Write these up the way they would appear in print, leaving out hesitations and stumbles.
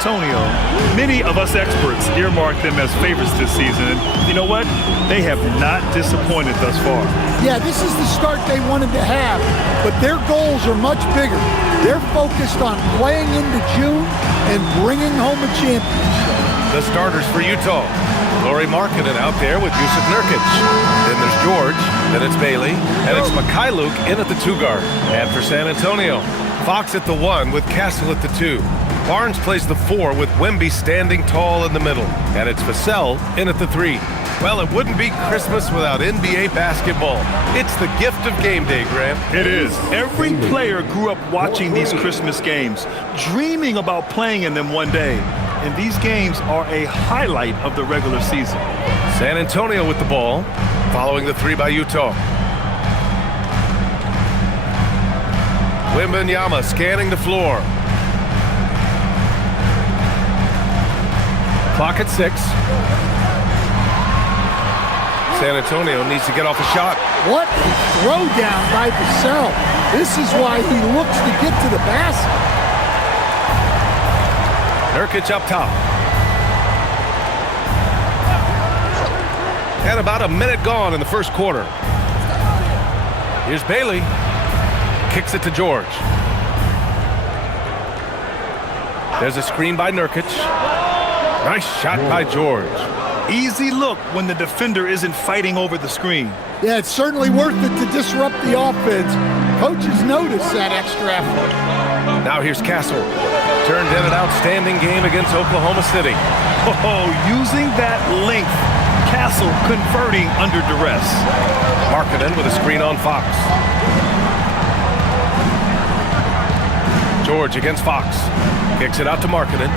Antonio, many of us experts earmark them as favorites this season. And you know what? They have not disappointed thus far. Yeah, this is the start they wanted to have, but their goals are much bigger. They're focused on playing into June and bringing home a championship. The starters for Utah. Lauri Markkanen out there with Jusuf Nurkic. Then there's George, then it's Bailey, and it's Mikhailuk in at the 2 guard. And for San Antonio, Fox at the 1 with Castle at the 2. Barnes plays the 4 with Wemby standing tall in the middle. And it's Vassell in at the 3. Well, it wouldn't be Christmas without NBA basketball. It's the gift of game day, Grant. It is. Every player grew up watching these Christmas games, dreaming about playing in them one day. And these games are a highlight of the regular season. San Antonio with the ball, following the 3 by Utah. Wembanyama scanning the floor. Clock at 6. San Antonio needs to get off a shot. What a throwdown by Vassell. This is why he looks to get to the basket. Nurkic up top. And about a minute gone in the first quarter. Here's Bailey. Kicks it to George. There's a screen by Nurkic. Nice shot by George. Easy look when the defender isn't fighting over the screen. Yeah, it's certainly worth it to disrupt the offense. Coaches notice that extra effort. Now here's Castle. Turned in an outstanding game against Oklahoma City. Oh, using that length. Castle converting under duress. Markkanen with a screen on Fox. George against Fox. Kicks it out to Markkanen.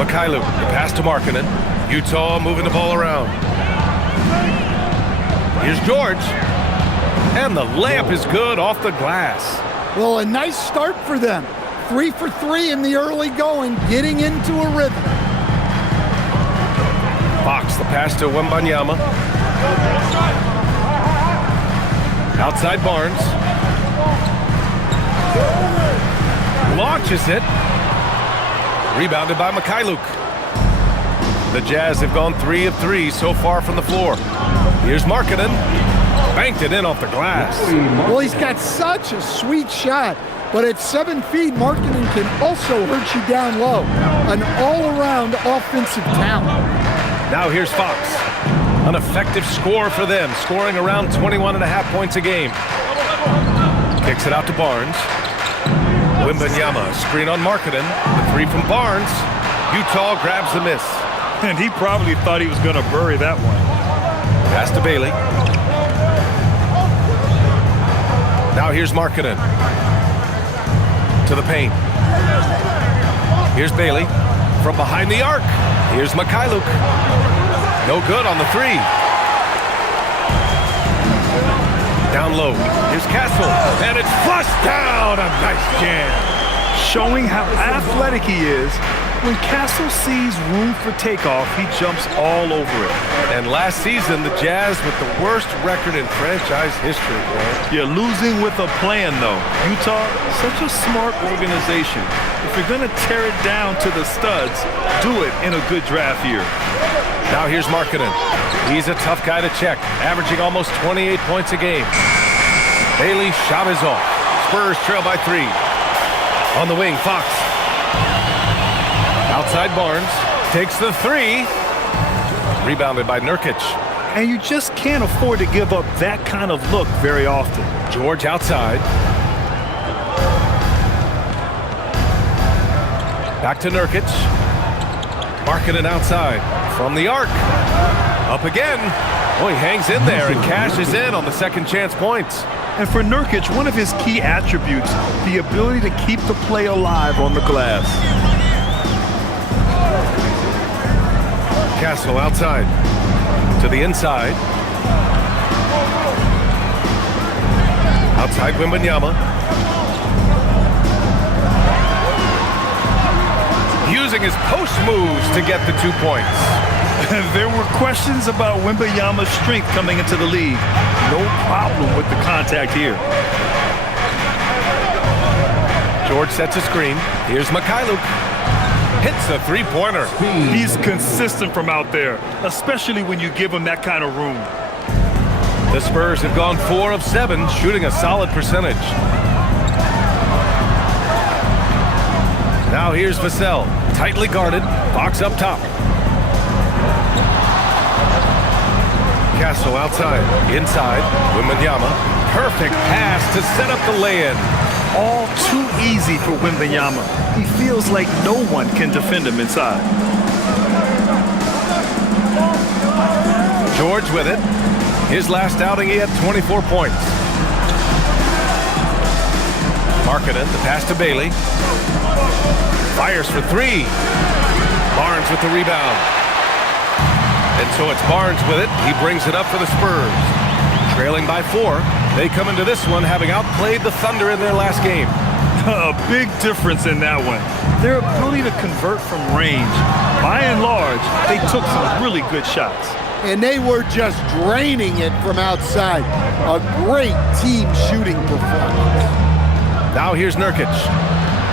Mikhailuk, the pass to Markkanen. Utah moving the ball around. Here's George. And the layup is good off the glass. Well, a nice start for them. 3 for 3 in the early going, getting into a rhythm. Fox, the pass to Wembanyama. Outside Barnes. Launches it. Rebounded by Mikhailuk. The Jazz have gone 3 of 3 so far from the floor. Here's Markkanen. Banked it in off the glass. Well, he's got such a sweet shot, but at 7 feet, Markkanen can also hurt you down low. An all-around offensive talent. Now here's Fox. An effective score for them, scoring around 21.5 points a game. Kicks it out to Barnes. Wembanyama, screen on Markkanen. The 3 from Barnes. Utah grabs the miss. And he probably thought he was going to bury that one. Pass to Bailey. Now here's Markkanen. To the paint. Here's Bailey. From behind the arc. Here's Mikhailuk. No good on the 3. Down low. Here's Castle. And it's flushed down. A nice jam. Showing how athletic he is. When Castle sees room for takeoff, he jumps all over it. And last season, the Jazz with the worst record in franchise history, man. You're losing with a plan, though. Utah, such a smart organization. If you're going to tear it down to the studs, do it in a good draft year. Now here's Markkanen. He's a tough guy to check, averaging almost 28 points a game. Bailey's shot is off. Spurs trail by 3. On the wing, Fox. Outside Barnes. Takes the 3. Rebounded by Nurkic. And you just can't afford to give up that kind of look very often. George outside. Back to Nurkic. Markkanen outside. From the arc. Up again. Oh, he hangs in there and cashes in on the second chance points. And for Nurkic, one of his key attributes, the ability to keep the play alive on the glass. Castle outside. To the inside. Outside Wembanyama. Using his post moves to get the 2 points. There were questions about Wembanyama's strength coming into the league. No problem with the contact here. George sets a screen. Here's Mikhailuk. Hits a three-pointer. He's consistent from out there, especially when you give him that kind of room. The Spurs have gone 4 of 7, shooting a solid percentage. Now here's Vassell, tightly guarded. Fox up top. Castle outside. Inside. Wembanyama. Perfect pass to set up the lay-in. All too easy for Wembanyama. He feels like no one can defend him inside. George with it. His last outing, he had 24 points. Markkanen, the pass to Bailey. Fires for 3. Barnes with the rebound. And so it's Barnes with it. He brings it up for the Spurs. Trailing by 4. They come into this one having outplayed the Thunder in their last game. A big difference in that one. Their ability to convert from range. By and large, they took some really good shots. And they were just draining it from outside. A great team shooting performance. Now here's Nurkic.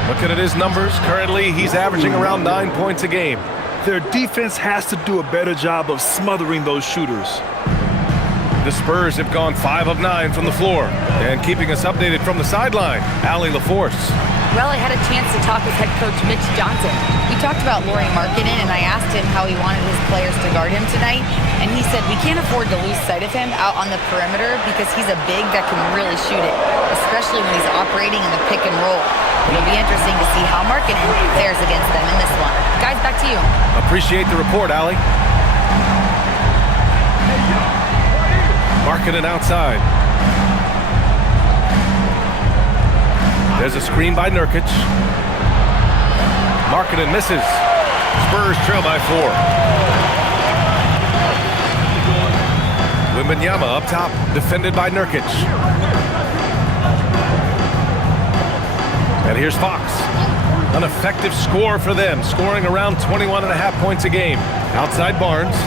Looking at his numbers, currently he's averaging around 9 points a game. Their defense has to do a better job of smothering those shooters. The Spurs have gone 5 of 9 from the floor. And keeping us updated from the sideline, Allie LaForce. Well, I had a chance to talk with head coach Mitch Johnson. We talked about Lauri Markkanen, and I asked him how he wanted his players to guard him tonight. And he said, we can't afford to lose sight of him out on the perimeter because he's a big that can really shoot it, especially when he's operating in the pick and roll. It'll be interesting to see how Markkanen fares against them in this one. Guys, back to you. Appreciate the report, Allie. Markkanen outside. There's a screen by Nurkic. Markkanen misses. Spurs trail by 4. Wembanyama up top, defended by Nurkic. And here's Fox. An effective score for them, scoring around 21.5 points a game. Outside Barnes.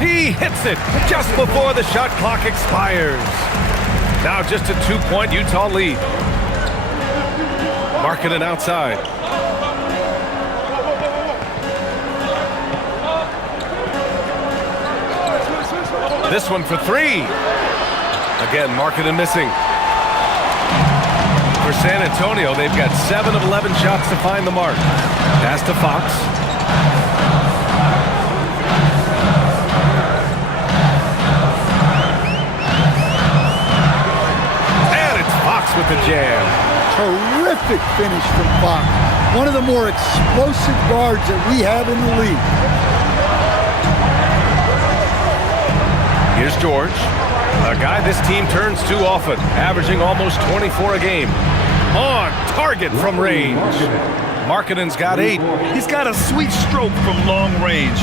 He hits it just before the shot clock expires. Now just a 2-point Utah lead. Markkanen outside. This one for 3. Again, Markkanen missing. For San Antonio, they've got 7 of 11 shots to find the mark. Pass to Fox. With the jam. Terrific finish from Fox. One of the more explosive guards that we have in the league. Here's George, a guy this team turns to often, averaging almost 24 a game. On target from range. Markkanen's got 8. He's got a sweet stroke from long range.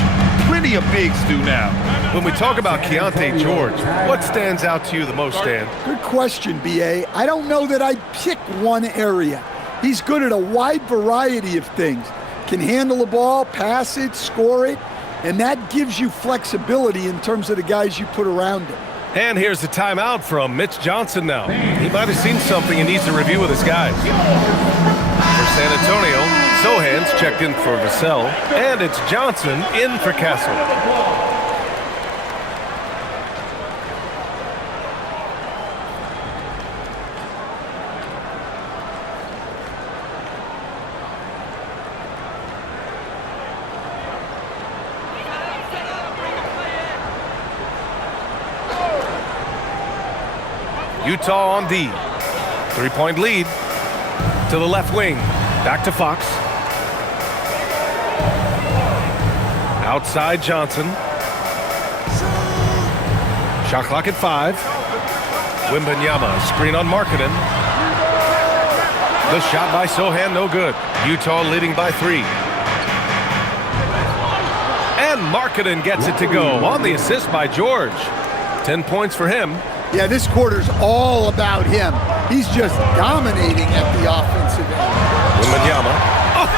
Plenty of bigs do now. When we talk about Keontae George, what stands out to you the most, Stan? Good question, B.A. I don't know that I'd pick one area. He's good at a wide variety of things. Can handle the ball, pass it, score it, and that gives you flexibility in terms of the guys you put around him. And here's the timeout from Mitch Johnson now. He might have seen something and needs to review with his guys. For San Antonio, Sohan's checked in for Vassell, and it's Johnson in for Castle. Utah on D. 3-point lead to the left wing. Back to Fox. Outside Johnson. Shot clock at 5. Wembanyama, screen on Markkanen. The shot by Sohan, no good. Utah leading by 3. And Markkanen gets it to go on the assist by George. 10 points for him. Yeah, this quarter's all about him. He's just dominating at the offensive end. Wembanyama.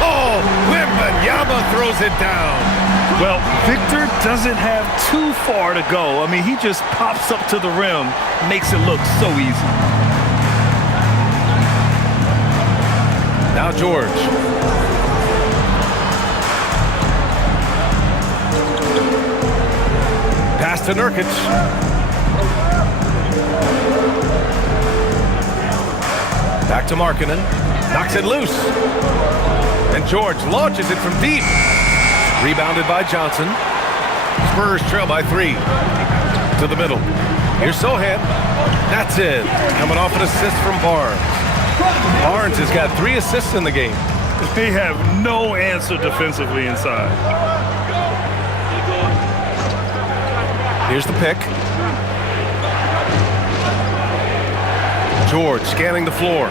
Oh, Wembanyama! Wembanyama throws it down. Well, Victor doesn't have too far to go. I mean, he just pops up to the rim, makes it look so easy. Now George. Pass to Nurkic. Back to Markkanen. Knocks it loose. And George launches it from deep. Rebounded by Johnson. Spurs trail by 3. To the middle. Here's Sohan. That's it. Coming off an assist from Barnes. Barnes has got 3 assists in the game. They have no answer defensively inside. Here's the pick. George scanning the floor.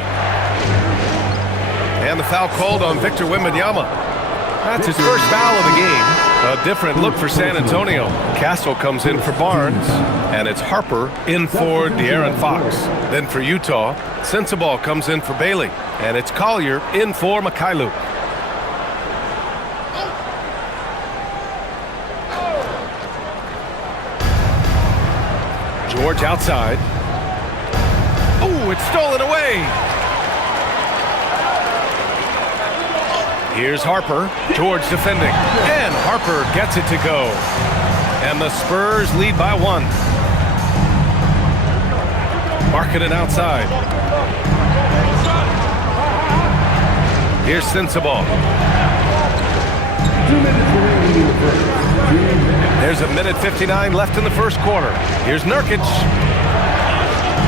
And the foul called on Victor Wembanyama. That's his first foul of the game. A different look for San Antonio. Castle comes in for Barnes. And it's Harper in for De'Aaron Fox. Then for Utah, Sensabaugh comes in for Bailey. And it's Collier in for Mikhailuk. George outside. Oh, it's stolen away. Here's Harper. George defending. And Harper gets it to go. And the Spurs lead by 1. Markkanen outside. Here's Sensabaugh. There's 1:59 left in the first quarter. Here's Nurkic.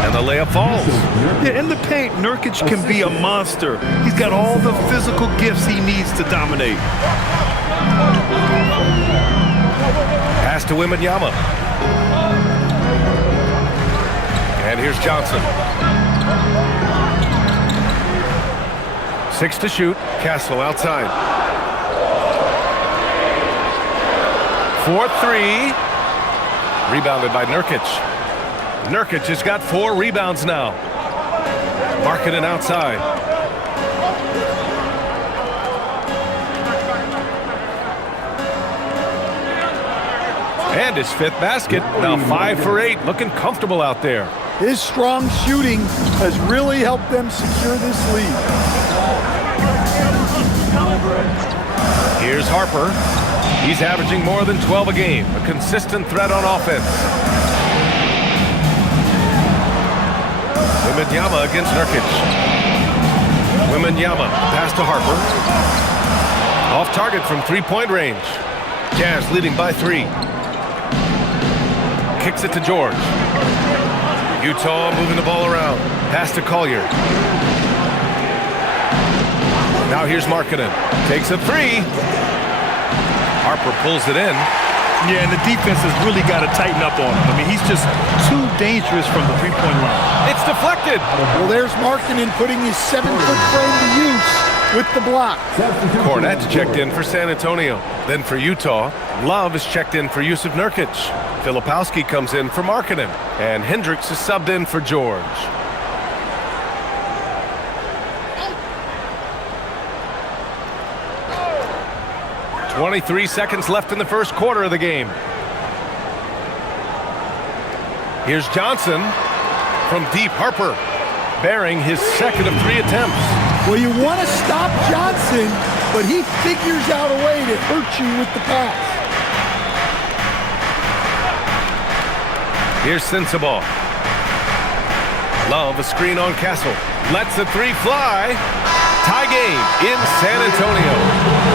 And the layup falls. Yeah, in the paint, Nurkic can be a monster. He's got all the physical gifts he needs to dominate. Pass to Wembanyama. And here's Johnson. 6 to shoot. Castle outside. 4-3. Rebounded by Nurkic. Nurkic has got 4 rebounds now. Markkanen outside. And his 5th basket. Now 5 for 8. Looking comfortable out there. His strong shooting has really helped them secure this lead. Here's Harper. He's averaging more than 12 a game. A consistent threat on offense. Wembanyama against Nurkic. Wembanyama, pass to Harper. Off target from 3-point range. Jazz leading by 3. Kicks it to George. Utah moving the ball around. Pass to Collier. Now here's Markkanen. Takes a 3. Harper pulls it in. Yeah, and the defense has really got to tighten up on him. I mean, he's just too dangerous from the 3-point line. It's deflected. Well, there's Markkanen putting his 7-foot frame to use with the block. Hornets checked in for San Antonio. Then for Utah, Love is checked in for Jusuf Nurkic. Filipowski comes in for Markkanen. And Hendricks is subbed in for George. .23 seconds left in the first quarter of the game. Here's Johnson from deep. Harper bearing his 2nd of 3 attempts. Well, you want to stop Johnson, but he figures out a way to hurt you with the pass. Here's Sensabaugh. Love a screen on Castle. Lets the 3 fly. Tie game in San Antonio.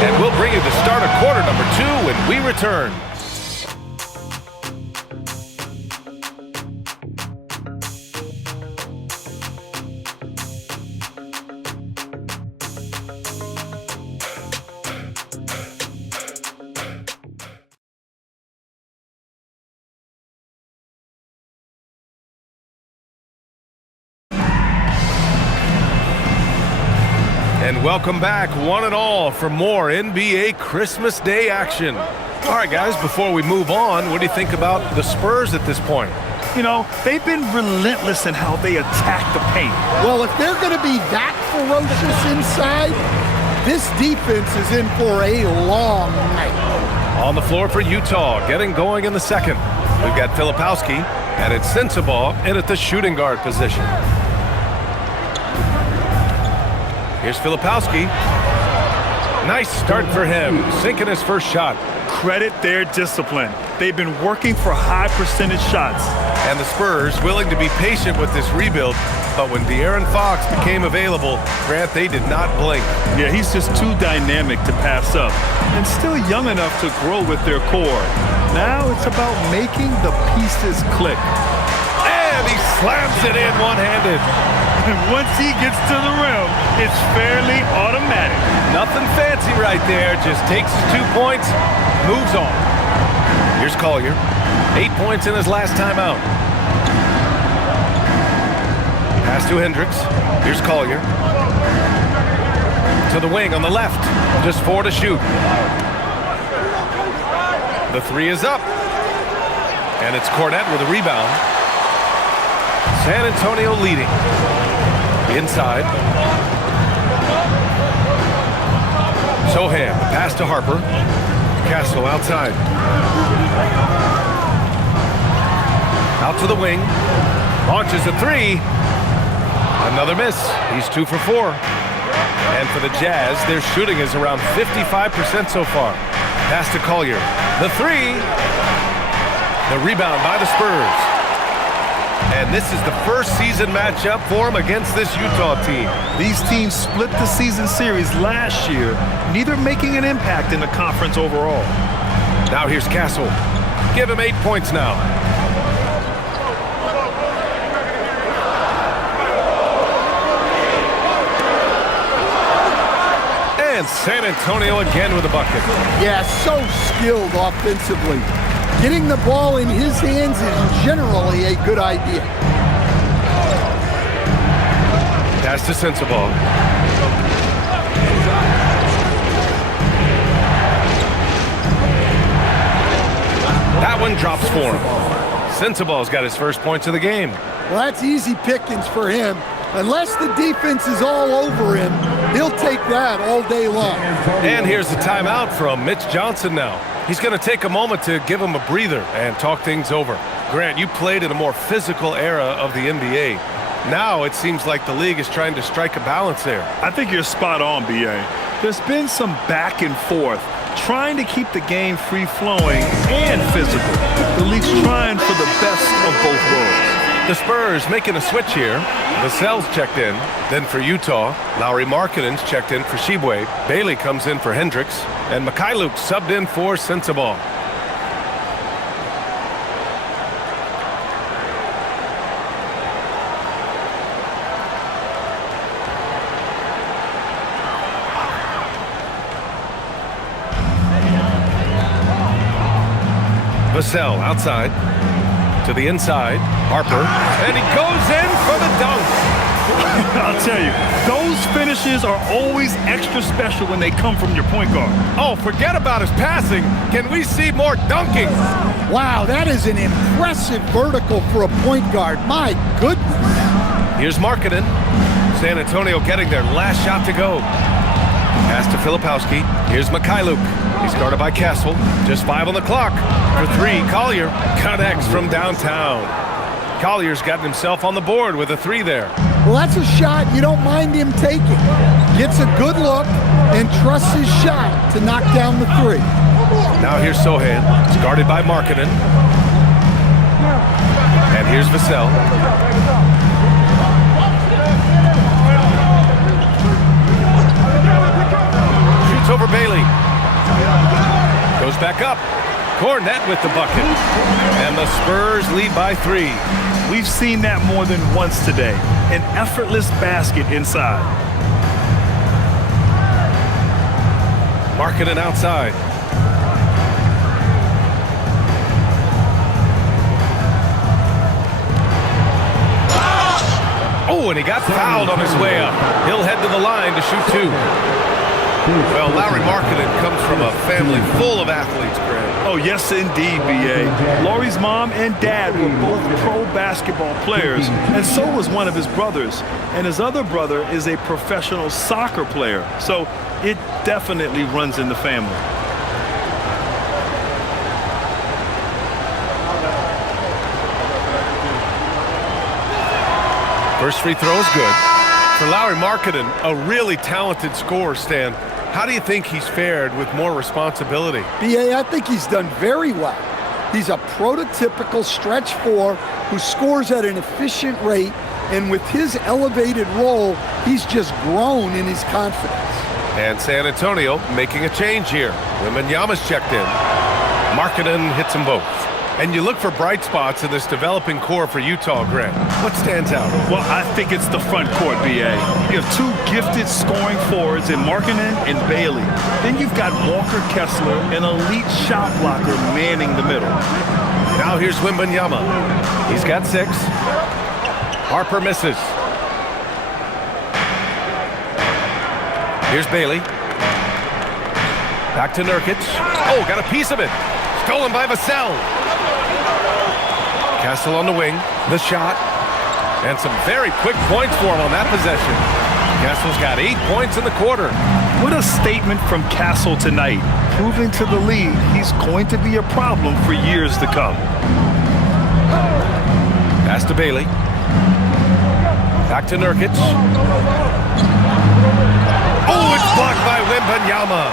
And we'll bring you the start of quarter number 2 when we return. And welcome back, one and all, for more NBA Christmas Day action. All right, guys, before we move on, what do you think about the Spurs at this point? You know, they've been relentless in how they attack the paint. Well, if they're going to be that ferocious inside, this defense is in for a long night. On the floor for Utah, getting going in the second. We've got Filipowski, and it's Sensabaugh in at the shooting guard position. Here's Filipowski. Nice start for him, sinking his first shot. Credit their discipline. They've been working for high percentage shots. And the Spurs willing to be patient with this rebuild, but when De'Aaron Fox became available, Grant, they did not blink. Yeah, he's just too dynamic to pass up and still young enough to grow with their core. Now it's about making the pieces click. And he slams it in one-handed. And once he gets to the rim, it's fairly automatic. Nothing fancy right there, just takes his 2 points, moves on. Here's Collier, 8 points in his last time out. Pass to Hendricks. Here's Collier. To the wing on the left. Just 4 to shoot. The 3 is up. And it's Cornette with a rebound. San Antonio leading. Inside. Sohan, pass to Harper. Castle outside. Out to the wing. Launches a 3. Another miss. He's 2 for 4. And for the Jazz, their shooting is around 55% so far. Pass to Collier. The 3. The rebound by the Spurs. And this is the first season matchup for them against this Utah team. These teams split the season series last year, neither making an impact in the conference overall. Now here's Castle. Give him 8 points now. And San Antonio again with a bucket. Yeah, so skilled offensively. Getting the ball in his hands is generally a good idea. Pass to Sensabaugh. That one drops for him. Sensabaugh's got his first points of the game. Well, that's easy pickings for him. Unless the defense is all over him, he'll take that all day long. And here's the timeout from Mitch Johnson now. He's going to take a moment to give him a breather and talk things over. Grant, you played in a more physical era of the NBA. Now it seems like the league is trying to strike a balance there. I think you're spot on, B.A. There's been some back and forth, trying to keep the game free-flowing and physical. The league's trying for the best of both worlds. The Spurs making a switch here. Vassell's checked in. Then for Utah, Lauri Markkanen's checked in for Shibwe. Bailey comes in for Hendricks. And Mikhailuk subbed in for Sensabaugh. Vassell outside. To the inside, Harper, and he goes in for the dunk. I'll tell you, those finishes are always extra special when they come from your point guard. Oh, forget about his passing. Can we see more dunking? Wow, that is an impressive vertical for a point guard. My goodness. Here's Markkanen. San Antonio getting their last shot to go. Pass to Filipowski. Here's Mikhailuk. He's guarded by Castle. Just 5 on the clock. For 3, Collier connects from downtown. Collier's gotten himself on the board with a 3 there. Well, that's a shot you don't mind him taking. Gets a good look and trusts his shot to knock down the 3. Now here's Sohan. He's guarded by Markkanen. And here's Vassell. Shoots over Bailey. Goes back up. Cornette with the bucket. And the Spurs lead by 3. We've seen that more than once today. An effortless basket inside. Markkanen outside. Oh, and he got fouled on his way up. He'll head to the line to shoot 2. Well, Lauri Markkanen comes from a family full of athletes, Grant. Oh, yes, indeed, B.A. Lauri's mom and dad were both pro basketball players, and so was one of his brothers. And his other brother is a professional soccer player. So It definitely runs in the family. First free throw is good. For Lauri Markkanen, a really talented scorer, Stan. How do you think he's fared with more responsibility? B.A., I think he's done very well. He's a prototypical stretch four who scores at an efficient rate, and with his elevated role, he's just grown in his confidence. And San Antonio making a change here. Wembanyama's checked in. Markkanen hits them both. And you look for bright spots in this developing core for Utah, Grant. What stands out? Well, I think it's the front court, B.A. You have two gifted scoring forwards in Markkanen and Bailey. Then you've got Walker Kessler, an elite shot blocker, manning the middle. Now here's Wembanyama. He's got 6. Harper misses. Here's Bailey. Back to Nurkic. Oh, got a piece of it. Stolen by Vassell. Castle on the wing. The shot. And some very quick points for him on that possession. Castle's got 8 points in the quarter. What a statement from Castle tonight, proving to the league he's going to be a problem for years to come. Pass to Bailey. Back to Nurkic. Oh, it's blocked by Wembanyama.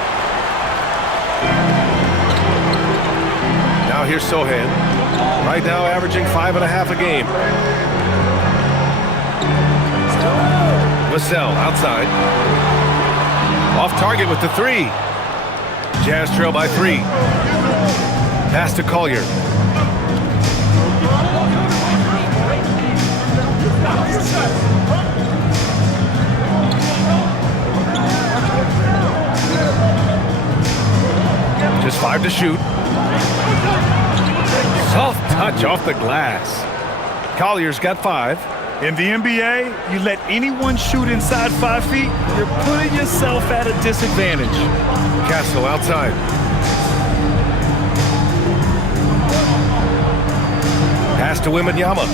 Now here's Sohan. Right now averaging 5.5 a game. Vassell outside. Off target with the 3. Jazz trail by 3. Pass to Collier. Just 5 to shoot. Soft touch off the glass. Collier's got 5. In the NBA, you let anyone shoot inside 5 feet, you're putting yourself at a disadvantage. Castle outside. Pass to Wembanyama.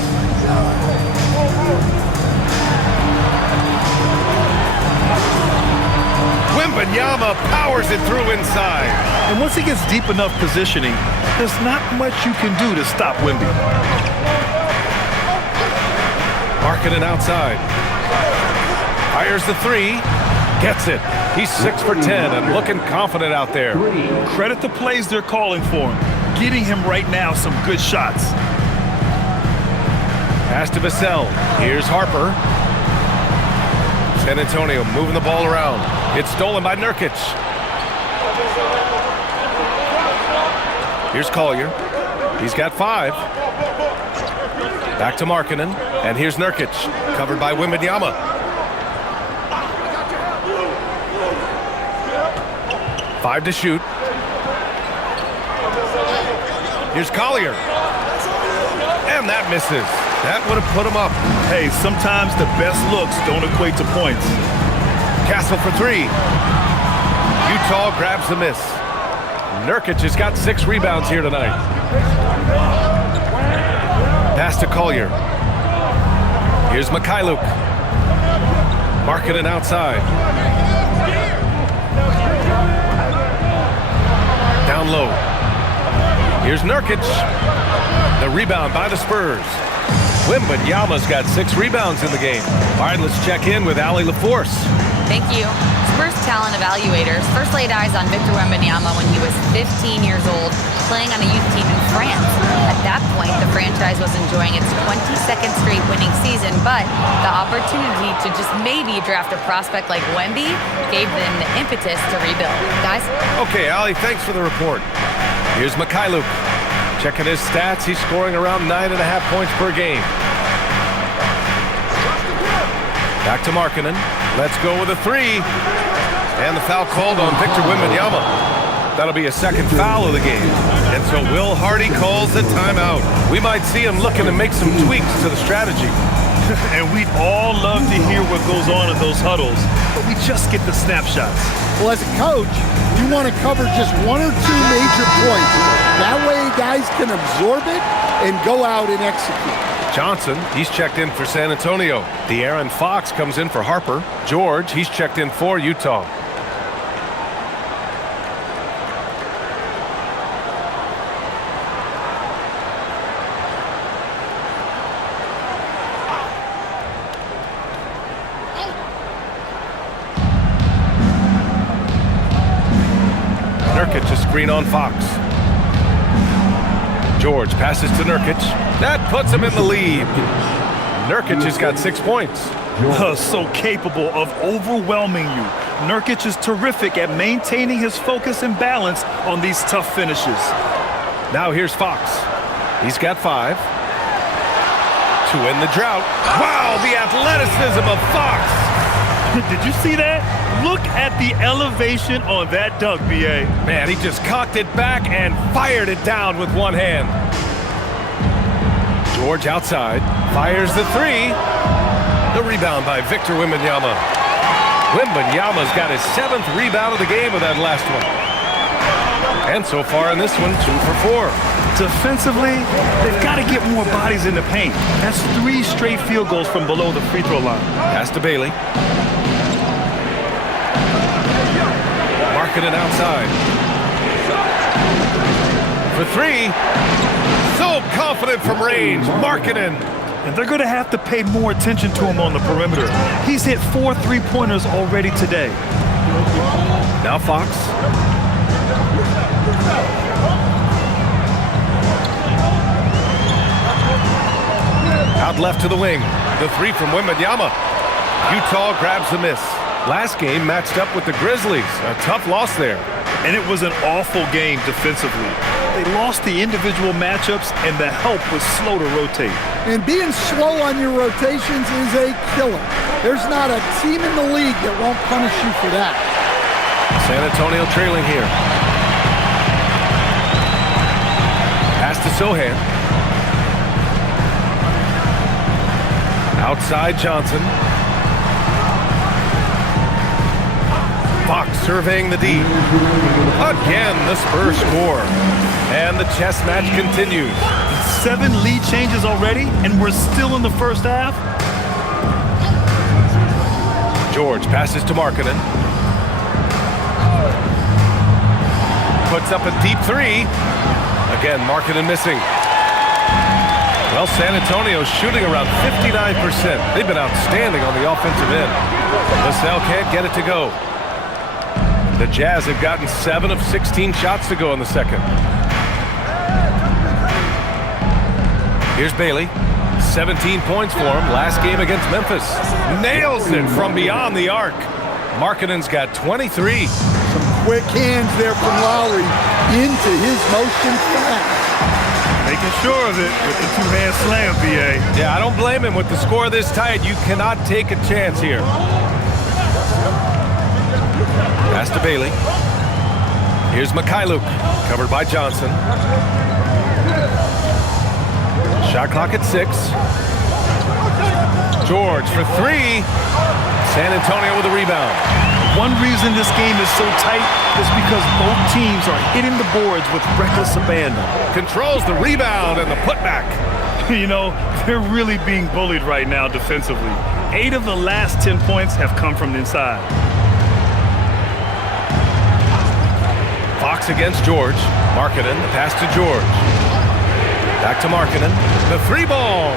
Wembanyama powers it through inside. And once he gets deep enough positioning, there's not much you can do to stop Wemby. Markkanen outside. Fires the 3. Gets it. He's 6 for 10 and looking confident out there. Credit the plays they're calling for him. Getting him right now some good shots. Pass to Vassell. Here's Harper. San Antonio moving the ball around. It's stolen by Nurkic. Here's Collier. He's got 5. Back to Markkanen. And here's Nurkic. Covered by Wembanyama. Five to shoot. Here's Collier. And that misses. That would have put him up. Hey, sometimes the best looks don't equate to points. Castle for 3. Utah grabs the miss. Nurkic has got 6 rebounds here tonight. Pass to Collier. Here's Mikhailuk. Markkanen outside. Down low. Here's Nurkic. The rebound by the Spurs. Wembanyama's got 6 rebounds in the game. All right, let's check in with Allie LaForce. Thank you. Spurs talent evaluators first laid eyes on Victor Wembanyama when he was 15 years old, playing on a youth team in France. At that point, the franchise was enjoying its 22nd straight winning season, but the opportunity to just maybe draft a prospect like Wemby gave them the impetus to rebuild. Guys? Okay, Allie, thanks for the report. Here's Mikhailuk. Checking his stats, he's scoring around 9.5 points per game. Back to Markkanen. Let's go with a 3. And the foul called on Victor Wembanyama. That'll be a second foul of the game. And so Will Hardy calls the timeout. We might see him looking to make some tweaks to the strategy. And we'd all love to hear what goes on in those huddles, but we just get the snapshots. Well, as a coach, you want to cover just 1 or 2 major points. That way guys can absorb it and go out and execute. Johnson, he's checked in for San Antonio. De'Aaron Fox comes in for Harper. George, he's checked in for Utah. Nurkic a screen on Fox. George passes to Nurkic. That puts him in the lead. Nurkic has got 6 points. So capable of overwhelming you. Nurkic is terrific at maintaining his focus and balance on these tough finishes. Now here's Fox. He's got 5. To end the drought. Wow, the athleticism of Fox. Did you see that? Look at the elevation on that dunk, B.A. Man, he just cocked it back and fired it down with one hand. George outside, fires the 3. The rebound by Victor Wembanyama. Wembanyama's got his 7th rebound of the game with that last one. And so far in this one, 2 for 4. Defensively, they've got to get more bodies in the paint. That's 3 straight field goals from below the free throw line. Pass to Bailey. Markkanen outside. For 3. So confident from range. Markkanen. And they're going to have to pay more attention to him on the perimeter. He's hit 4 3-pointers already today. Now Fox. Out left to the wing. The 3 from Wembanyama. Utah grabs the miss. Last game matched up with the Grizzlies. A tough loss there. And it was an awful game defensively. They lost the individual matchups, and the help was slow to rotate. And being slow on your rotations is a killer. There's not a team in the league that won't punish you for that. San Antonio trailing here. Pass to Sohan. Outside Johnson. Fox surveying the D. Again, the Spurs score. And the chess match continues. 7 lead changes already, and we're still in the first half. George passes to Markkanen. Puts up a deep 3. Again, Markkanen missing. Well, San Antonio's shooting around 59%. They've been outstanding on the offensive end. LaSalle can't get it to go. The Jazz have gotten 7 of 16 shots to go in the second. Here's Bailey. 17 points for him last game against Memphis. Nails it from beyond the arc. Markkanen's got 23. Some quick hands there from Lowry into his motion fast. Making sure of it with the 2-hand slam, B.A. Yeah, I don't blame him with the score this tight. You cannot take a chance here. Pass to Bailey. Here's Mikhailuk, covered by Johnson. Shot clock at 6. George for 3. San Antonio with a rebound. One reason this game is so tight is because both teams are hitting the boards with reckless abandon. Controls the rebound and the putback. You know, they're really being bullied right now defensively. 8 of the last 10 points have come from inside. Fox against George. Markkanen, the pass to George. Back to Markkanen. The 3 ball.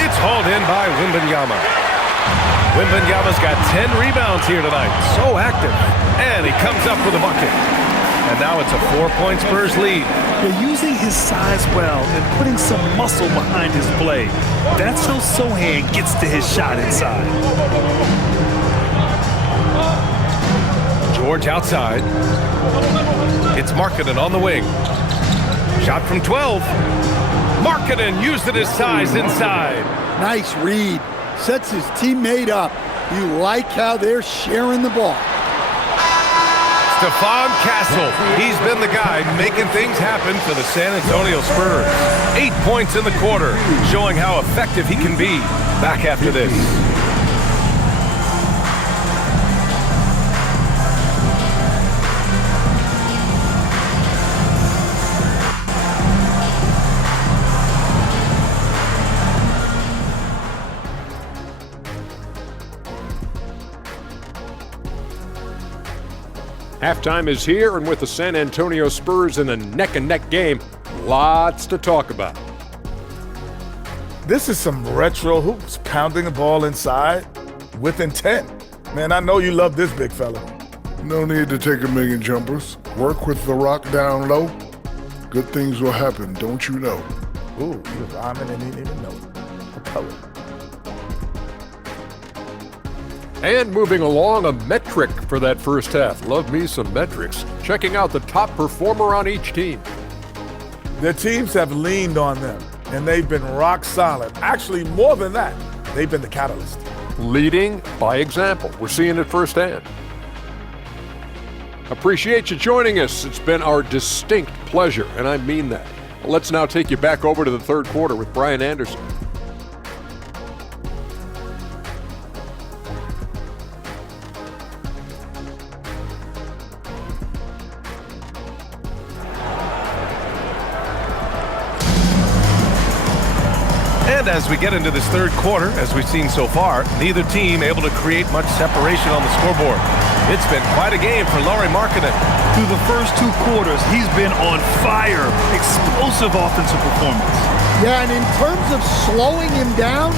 It's hauled in by Wembanyama. Wembanyama's got 10 rebounds here tonight. So active. And he comes up with a bucket. And now it's a 4-point Spurs lead. They're using his size well and putting some muscle behind his play. That's how Sohan gets to his shot inside. George outside. It's Markkanen on the wing. Shot from 12. Markkanen using his size inside. Nice read. Sets his teammate up. You like how they're sharing the ball. Stephon Castle. He's been the guy making things happen for the San Antonio Spurs. 8 points in the quarter, showing how effective he can be. Back after this. Halftime is here, and with the San Antonio Spurs in a neck-and-neck game, lots to talk about. This is some retro hoops, pounding the ball inside with intent. Man, I know you love this big fella. No need to take a million jumpers. Work with the rock down low. Good things will happen, don't you know? Ooh, he was rhyming and he didn't even know it. A poet. And moving along, a metric for that first half. Love me some metrics. Checking out the top performer on each team. Their teams have leaned on them, and they've been rock solid. Actually, more than that, they've been the catalyst. Leading by example. We're seeing it firsthand. Appreciate you joining us. It's been our distinct pleasure, and I mean that. Let's now take you back over to the third quarter with Brian Anderson. And as we get into this third quarter, as we've seen so far, neither team able to create much separation on the scoreboard. It's been quite a game for Lauri Markkanen. Through the first 2 quarters, he's been on fire. Explosive offensive performance. Yeah, and in terms of slowing him down,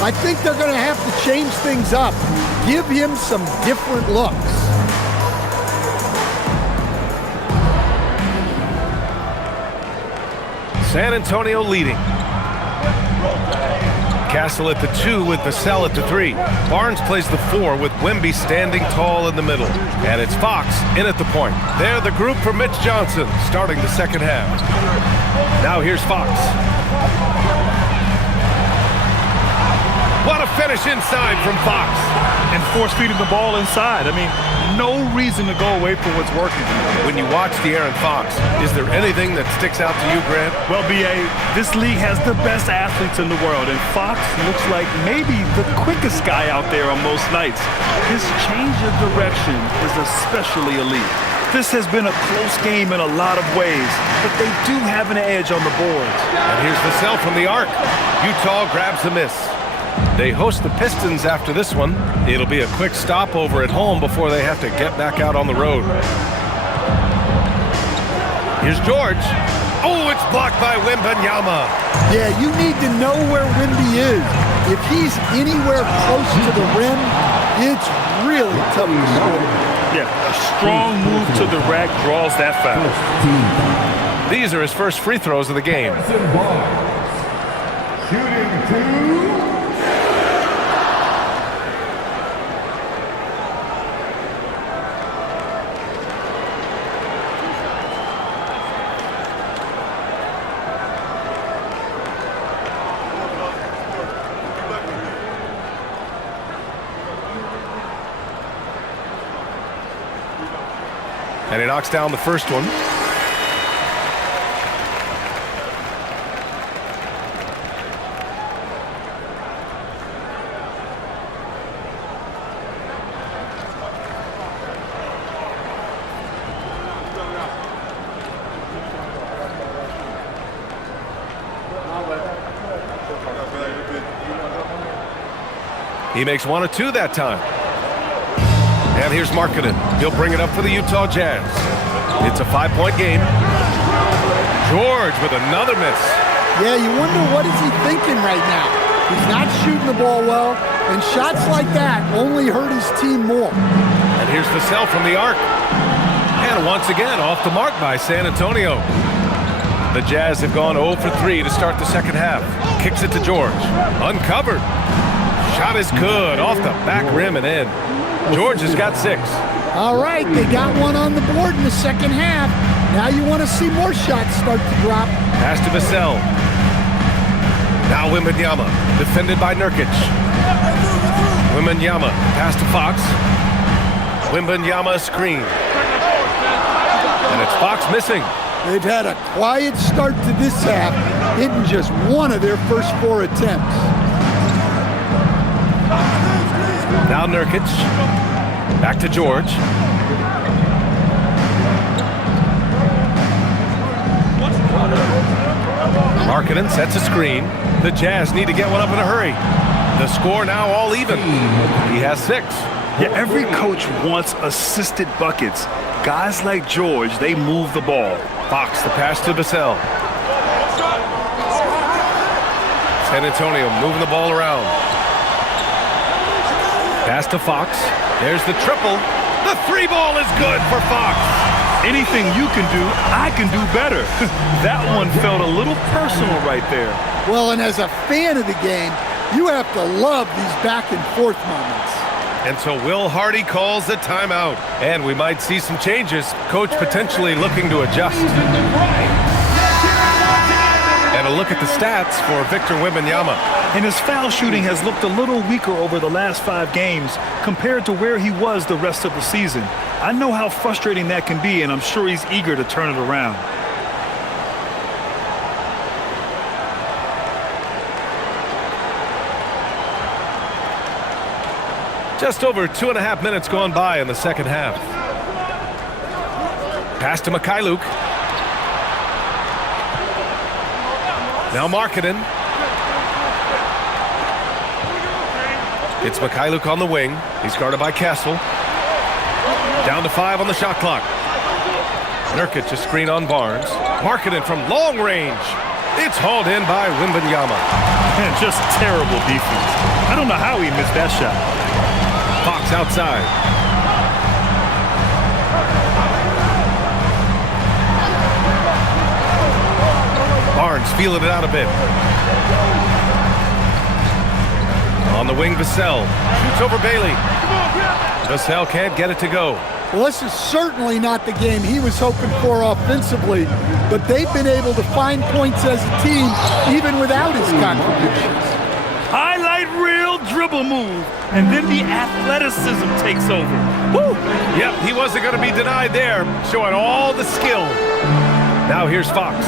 I think they're going to have to change things up. Give him some different looks. San Antonio leading. Castle at the 2 with Vassell at the 3. Barnes plays the 4 with Wemby standing tall in the middle. And it's Fox in at the point. They're the group for Mitch Johnson starting the second half. Now here's Fox. What a finish inside from Fox. And force-feeding the ball inside. I mean, no reason to go away from what's working. When you watch De'Aaron Fox, is there anything that sticks out to you, Grant? Well, B.A., this league has the best athletes in the world, and Fox looks like maybe the quickest guy out there on most nights. His change of direction is especially elite. This has been a close game in a lot of ways, but they do have an edge on the boards. And here's Vassell from the arc. Utah grabs the miss. They host the Pistons after this one. It'll be a quick stopover at home before they have to get back out on the road. Here's George. Oh, it's blocked by Wembanyama. Yeah, you need to know where Wemby is. If he's anywhere close to the rim, it's really tough to score. Yeah, a strong move to the rack draws that foul. These are his first free throws of the game. Shooting 2. And he knocks down the first one. He makes 1 of 2 that time. And here's Markkanen. He'll bring it up for the Utah Jazz. It's a 5-point game. George with another miss. Yeah, you wonder what is he thinking right now. He's not shooting the ball well, and shots like that only hurt his team more. And here's Vassell from the arc. And once again, off the mark by San Antonio. The Jazz have gone 0 for 3 to start the second half. Kicks it to George. Uncovered. Shot is good. Off the back rim and in. George has got 6. All right, they got one on the board in the second half. Now you want to see more shots start to drop. Pass to Vassell. Now Wembanyama, defended by Nurkic. Wembanyama, pass to Fox. Wembanyama screen. And it's Fox missing. They've had a quiet start to this half, hitting just one of their first 4 attempts. Now Nurkic. Back to George. Markkanen sets a screen. The Jazz need to get one up in a hurry. The score now all even. He has 6. Yeah, every coach wants assisted buckets. Guys like George, they move the ball. Fox, the pass to Vassell. San Antonio moving the ball around. Pass to Fox. There's the triple. The three ball is good for Fox. Anything you can do, I can do better. That one felt a little personal right there. Well, and as a fan of the game, you have to love these back and forth moments. And so Will Hardy calls the timeout. And we might see some changes. Coach potentially looking to adjust. And a look at the stats for Victor Wembanyama. And his foul shooting has looked a little weaker over the last 5 games compared to where he was the rest of the season. I know how frustrating that can be, and I'm sure he's eager to turn it around. Just over 2.5 minutes gone by in the second half. Pass to Mikhailuk. Now Markkanen. It's Mikhailuk on the wing. He's guarded by Castle. Down to 5 on the shot clock. Nurkic a screen on Barnes. Markkanen from long range. It's hauled in by Wembanyama. Man, just terrible defense. I don't know how he missed that shot. Fox outside. Barnes feeling it out a bit. On the wing, Vassell. Shoots over Bailey. Vassell can't get it to go. Well, this is certainly not the game he was hoping for offensively, but they've been able to find points as a team even without his contributions. Highlight reel dribble move, and then the athleticism takes over. Woo! Yep, he wasn't going to be denied there, showing all the skill. Now here's Fox.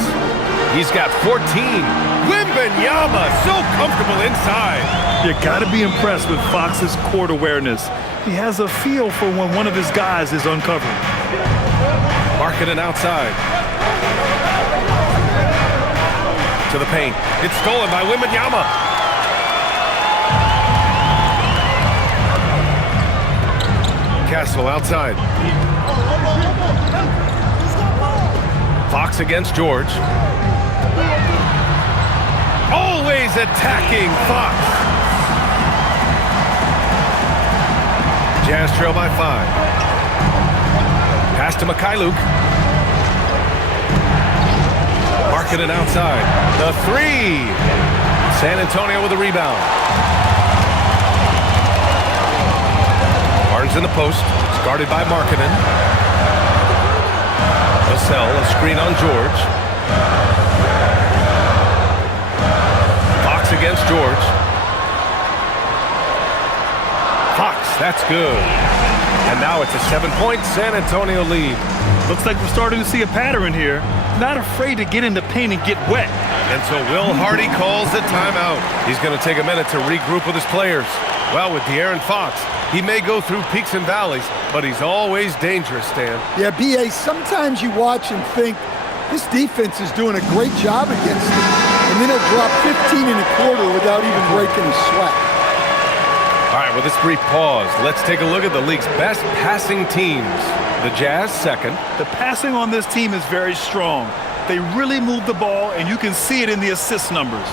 He's got 14. Wembanyama so comfortable inside. You got to be impressed with Fox's court awareness. He has a feel for when one of his guys is uncovered. Markkanen outside. To the paint. It's stolen by Wembanyama. Castle outside. Fox against George. Always attacking Fox. Jazz trail by 5. Pass to Mikhailuk. Markkanen outside. The 3. San Antonio with a rebound. Barnes in the post. It's guarded by Markkanen. Vassell, a screen on George. Fox against George. Fox, that's good. And now it's a 7-point San Antonio lead. Looks like we're starting to see a pattern here. Not afraid to get in the paint and get wet. And so Will Hardy calls the timeout. He's going to take a minute to regroup with his players. Well, with De'Aaron Fox, he may go through peaks and valleys, but he's always dangerous, Stan. Yeah, B.A., sometimes you watch and think, this defense is doing a great job against him, and then he'll drop 15 in a quarter without even breaking a sweat. All right, with this brief pause, let's take a look at the league's best passing teams. The Jazz second. The passing on this team is very strong. They really move the ball, and you can see it in the assist numbers.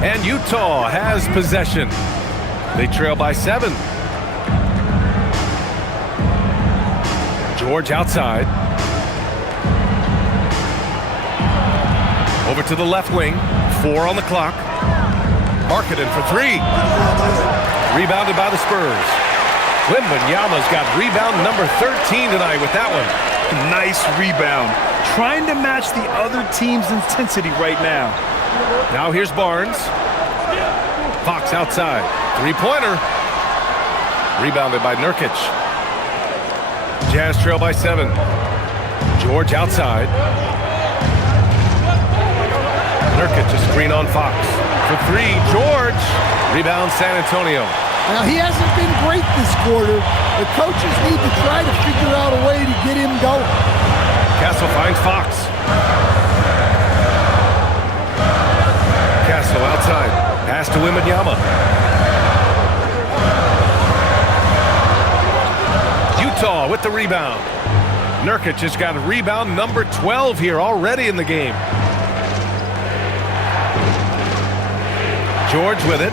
And Utah has possession. They trail by 7. George outside. Over to the left wing. 4 on the clock. Markkanen for 3. Rebounded by the Spurs. Wembanyama's got rebound number 13 tonight with that one. Nice rebound. Trying to match the other team's intensity right now. Now here's Barnes. Fox outside. 3-pointer. Rebounded by Nurkic. Jazz trail by 7. George outside. Nurkic a screen on Fox. For 3, George. Rebound San Antonio. Now, he hasn't been great this quarter. The coaches need to try to figure out a way to get him going. Castle finds Fox. Castle outside. Pass to Wembanyama. Utah with the rebound. Nurkic has got a rebound number 12 here already in the game. George with it.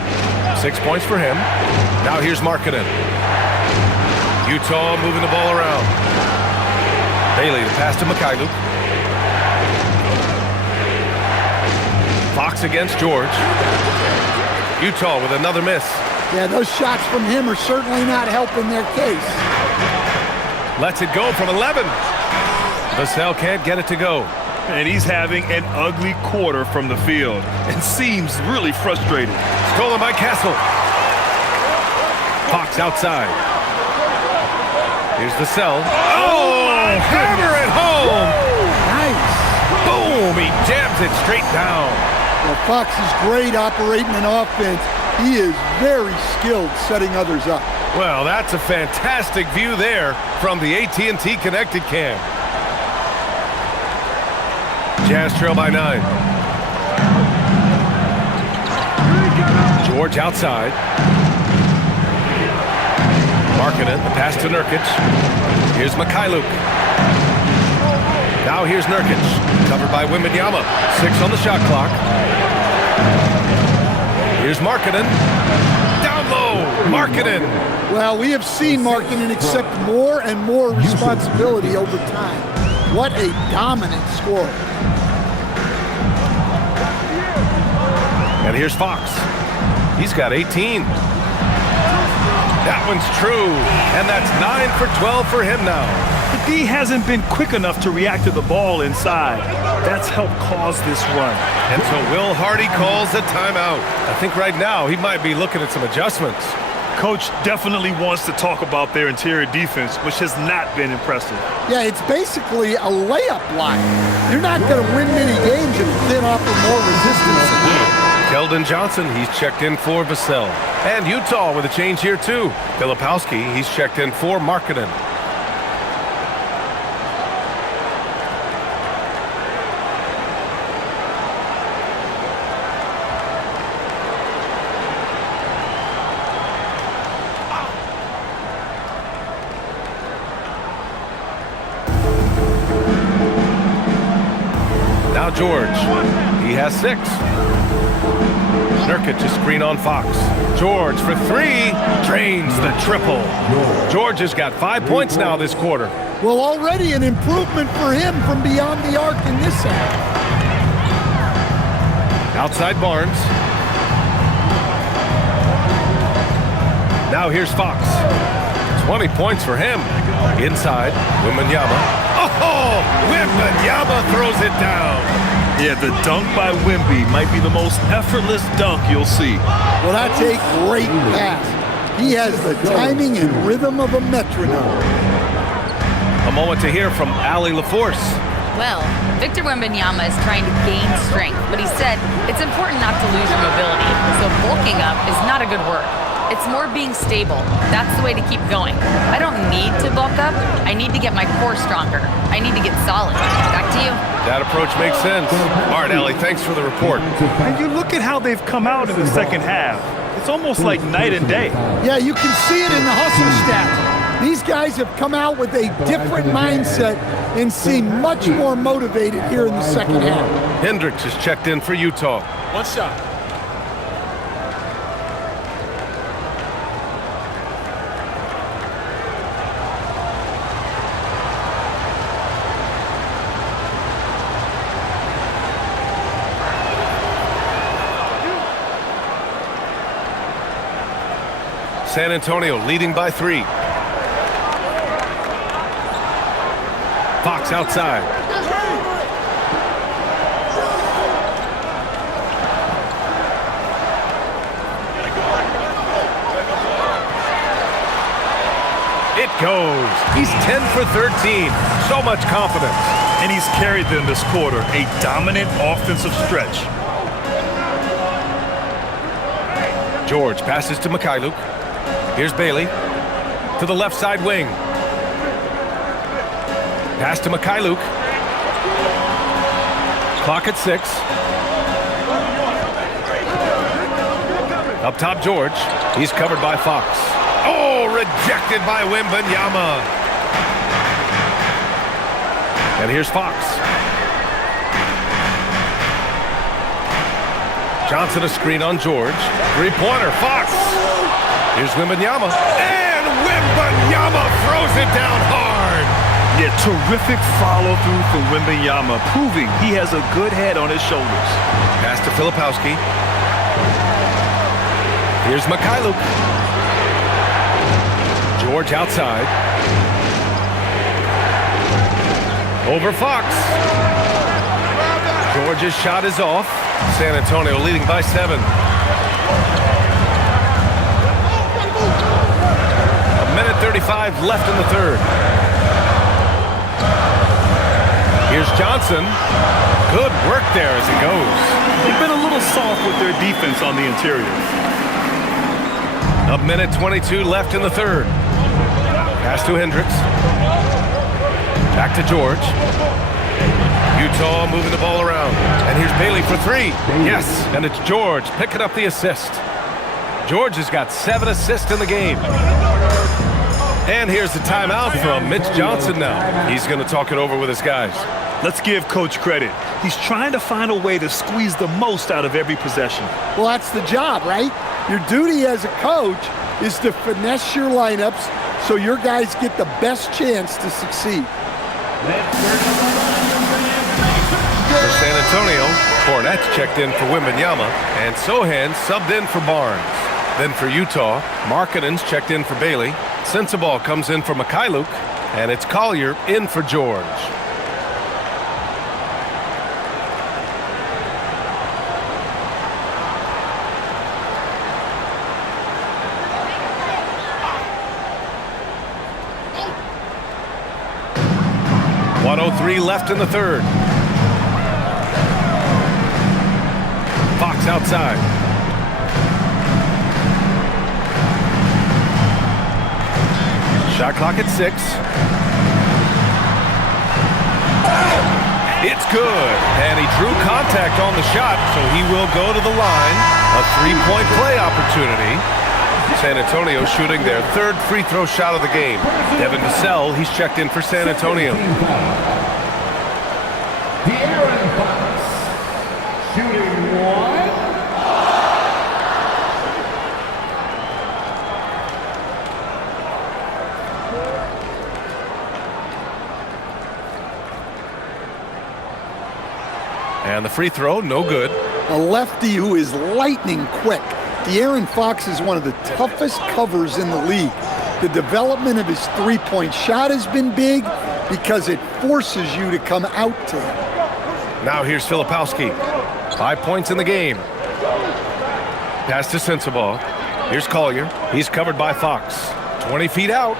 6 points for him. Now here's Markkanen. Utah moving the ball around. Bailey, the pass to Mikhailuk. Fox against George. Utah with another miss. Yeah, those shots from him are certainly not helping their case. Lets it go from 11. Vassell can't get it to go. And he's having an ugly quarter from the field and seems really frustrated. Stolen by Castle. Fox outside. Here's Vassell. Oh, hammer it home. Nice. Boom, he jams it straight down. Well, Fox is great operating an offense. He is very skilled setting others up. Well, that's a fantastic view there from the AT&T Connected cam. Jazz trail by 9. George outside. Markkanen, the pass to Nurkic. Here's Mikhailuk. Now here's Nurkic, covered by Wembanyama. 6 on the shot clock. Here's Markkanen. Down low, Markkanen. Well, we have seen Markkanen accept more and more responsibility over time. What a dominant scorer. And here's Fox. He's got 18. That one's true. And that's 9 for 12 for him now. The D hasn't been quick enough to react to the ball inside. That's helped cause this run. And so Will Hardy calls a timeout. I think right now he might be looking at some adjustments. Coach definitely wants to talk about their interior defense, which has not been impressive. Yeah, it's basically a layup line. You're not going to win many games if you can't offer more resistance. Keldon Johnson, he's checked in for Vassell. And Utah with a change here too. Filipowski, he's checked in for Markkanen. Now George, he has 6. Nurkic to screen on Fox. George for 3, drains the triple. George has got 5 points now this quarter. Well, already an improvement for him from beyond the arc in this half. Outside Barnes. Now here's Fox. 20 points for him. Inside, Wembanyama. Oh, Wembanyama throws it down. Yeah, the dunk by Wemby might be the most effortless dunk you'll see. Well, that's a great pass. He has the timing and rhythm of a metronome. A moment to hear from Allie LaForce. Well, Victor Wembanyama is trying to gain strength, but he said it's important not to lose your mobility. So bulking up is not a good word. It's more being stable. That's the way to keep going. I don't need to bulk up. I need to get my core stronger. I need to get solid. Back to you. That approach makes sense. All right, Allie, thanks for the report. And you look at how they've come out in the second half. It's almost like night and day. Yeah, you can see it in the hustle stats. These guys have come out with a different mindset and seem much more motivated here in the second half. Hendricks is checked in for Utah. One shot. San Antonio leading by 3. Fox outside. It goes. He's 10 for 13. So much confidence. And he's carried them this quarter. A dominant offensive stretch. George passes to Mikhailuk. Here's Bailey to the left side wing. Pass to Mikhailuk. Clock at 6. Up top, George. He's covered by Fox. Oh, rejected by Wembanyama. And here's Fox. Johnson a screen on George. Three-pointer, Fox. Here's Wembanyama. And Wembanyama throws it down hard. Yeah, terrific follow-through from Wembanyama, proving he has a good head on his shoulders. Pass to Filipowski. Here's Mikhailuk. George outside. Over Fox. George's shot is off. San Antonio leading by 7. A minute 35 left in the third. Here's Johnson. Good work there as he goes. They've been a little soft with their defense on the interior. A minute 22 left in the third. Pass to Hendricks. Back to George. Utah moving the ball around. And here's Bailey for 3. Yes, and it's George picking up the assist. George has got 7 assists in the game. And here's the timeout from Mitch Johnson now. He's going to talk it over with his guys. Let's give Coach credit. He's trying to find a way to squeeze the most out of every possession. Well, that's the job, right? Your duty as a coach is to finesse your lineups so your guys get the best chance to succeed. For San Antonio, Hornets checked in for Wembanyama, and Sohan subbed in for Barnes. Then for Utah, Markkanen's checked in for Bailey. Sensabaugh comes in for Mikhailuk, and it's Collier in for George. .103 left in the third. Fox outside. Shot clock at 6. It's good. And he drew contact on the shot, so he will go to the line. A 3-point play opportunity. San Antonio shooting their 3rd free throw shot of the game. Devin Vassell, he's checked in for San Antonio. De'Aaron Fox, shooting 1. And the free throw, no good. A lefty who is lightning quick. De'Aaron Fox is one of the toughest covers in the league. The development of his three-point shot has been big because it forces you to come out to him. Now here's Filipowski. 5 points in the game. Pass to Sensabaugh. Here's Collier. He's covered by Fox. 20 feet out.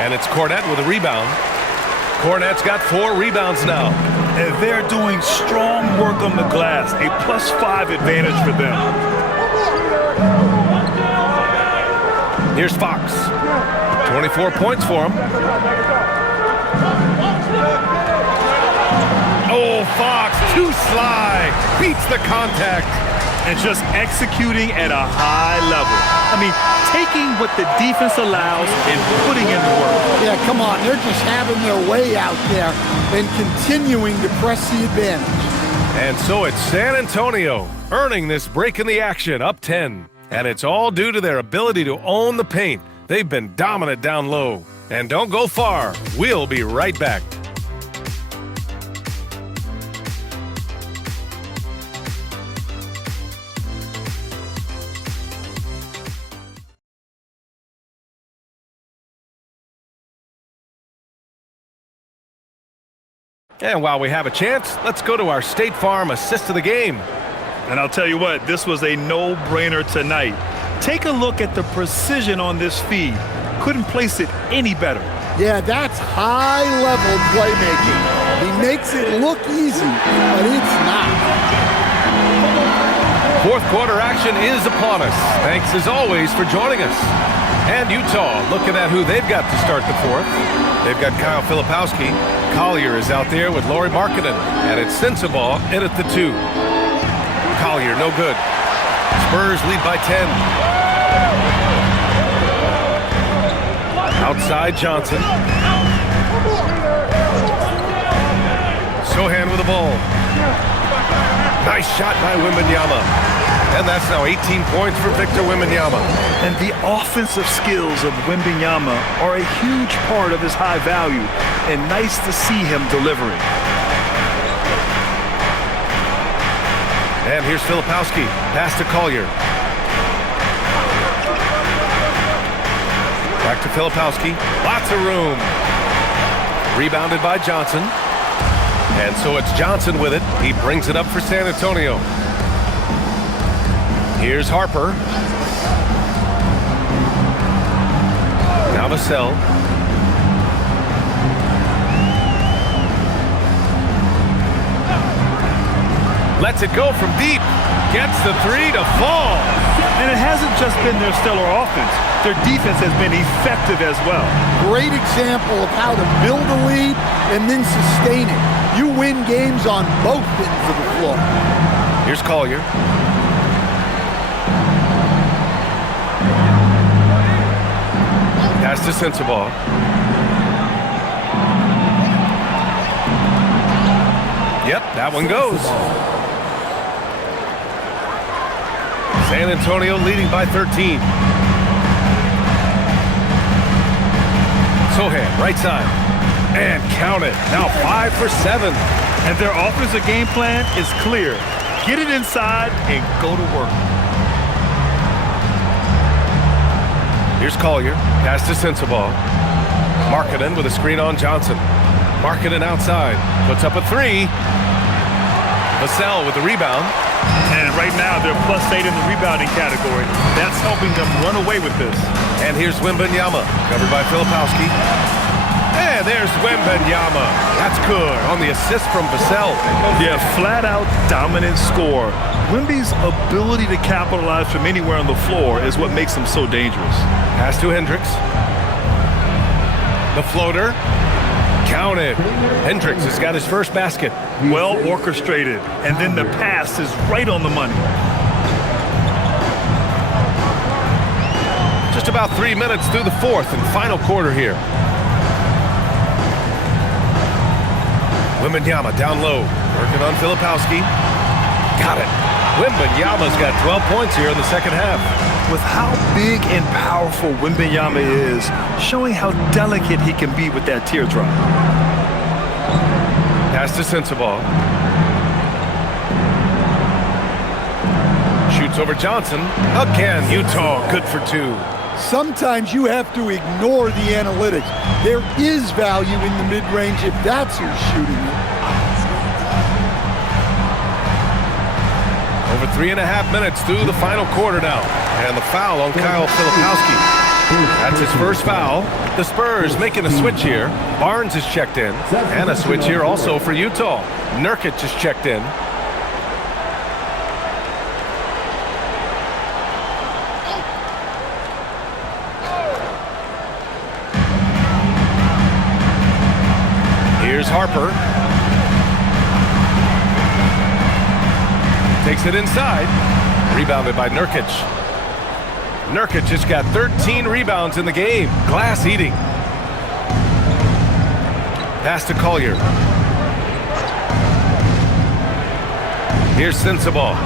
And it's Cornette with a rebound. Cornette's got 4 rebounds now. And they're doing strong work on the glass. A +5 advantage for them. Here's Fox. 24 points for him. Oh, Fox, too sly. Beats the contact. And just executing at a high level. I mean, taking what the defense allows and putting in the work. Yeah, come on. They're just having their way out there and continuing to press the advantage. And so it's San Antonio earning this break in the action, up 10. And it's all due to their ability to own the paint. They've been dominant down low. And don't go far. We'll be right back. And while we have a chance, let's go to our State Farm assist of the game. And I'll tell you what, this was a no-brainer tonight. Take a look at the precision on this feed. Couldn't place it any better. Yeah, that's high-level playmaking. He makes it look easy, but it's not. Fourth quarter action is upon us. Thanks as always for joining us. And Utah looking at who they've got to start the fourth. They've got Kyle Filipowski. Collier is out there with Lauri Markkanen. And it's Sensabaugh in at the 2. Collier, no good. Spurs lead by 10. Outside Johnson. the ball. Nice shot by Wembanyama. And that's now 18 points for Victor Wembanyama. And the offensive skills of Wembanyama are a huge part of his high value, and nice to see him delivering. And here's Filipowski. Pass to Collier. Back to Filipowski. Lots of room. Rebounded by Johnson. And so it's Johnson with it. He brings it up for San Antonio. Here's Harper. Now Vassell. Lets it go from deep. Gets the three to fall. And it hasn't just been their stellar offense. Their defense has been effective as well. Great example of how to build a lead and then sustain it. You win games on both ends of the floor. Here's Collier. Pass to Sensabaugh. Yep, that one goes. San Antonio leading by 13. Sohan, right side. And count it. Now 5 for 7. And their offensive game plan is clear. Get it inside and go to work. Here's Collier. Pass to Sensabaugh. Markkanen with a screen on Johnson. Markkanen outside. Puts up a three. Vassell with the rebound. And right now, they're +8 in the rebounding category. That's helping them run away with this. And here's Wembanyama, covered by Filipowski. And there's Wembanyama. That's good on the assist from Vassell. Yeah, flat-out dominant score. Wemby's ability to capitalize from anywhere on the floor is what makes him so dangerous. Pass to Hendricks. The floater. Counted. Hendricks has got his first basket. Well orchestrated. And then the pass is right on the money. Just about 3 minutes through the fourth and final quarter here. Wembanyama down low. Working on Filipowski. Got it. Wembanyama's got 12 points here in the second half. With how big and powerful Wembanyama is, showing how delicate he can be with that teardrop. Pass to Sensabaugh. Shoots over Johnson. Again, Utah good for two. Sometimes you have to ignore the analytics. There is value in the mid-range if that's who's shooting it. Over 3.5 minutes through the final quarter now. And the foul on Kyle Filipowski. That's his first foul. The Spurs making a switch here. Barnes is checked in. And a switch here also for Utah. Nurkic is checked in. Here's Harper. Takes it inside. Rebounded by Nurkic. Nurkic just got 13 rebounds in the game. Glass eating. Pass to Collier. Here's Sensabaugh.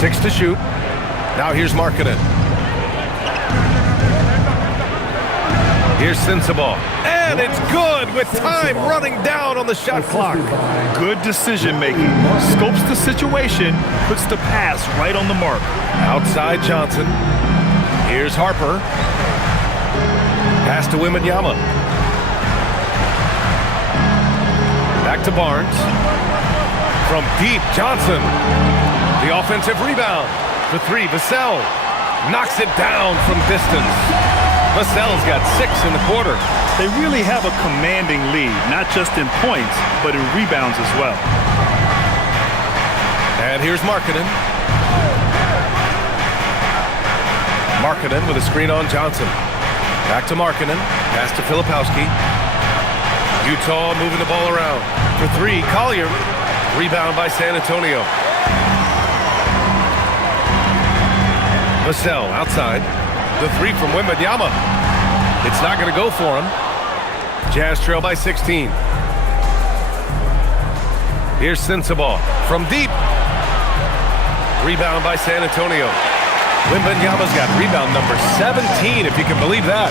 6 to shoot. Now here's Markkanen. Here's Sensabaugh. And it's good with time running down on the shot clock. Good decision making. Scopes the situation, puts the pass right on the mark. Outside Johnson. Here's Harper. Pass to Wembanyama. Back to Barnes. From deep, Johnson. The offensive rebound. For three, Vassell. Knocks it down from distance. Vassell's got 6 in the quarter. They really have a commanding lead, not just in points, but in rebounds as well. And here's Markkanen. Markkanen with a screen on Johnson. Back to Markkanen. Pass to Filipowski. Utah moving the ball around. For three, Collier. Rebound by San Antonio. Vassell outside. The three from Wembanyama. It's not going to go for him. Jazz trail by 16. Here's Sensabaugh from deep. Rebound by San Antonio. Wembanyama's got rebound number 17, if you can believe that.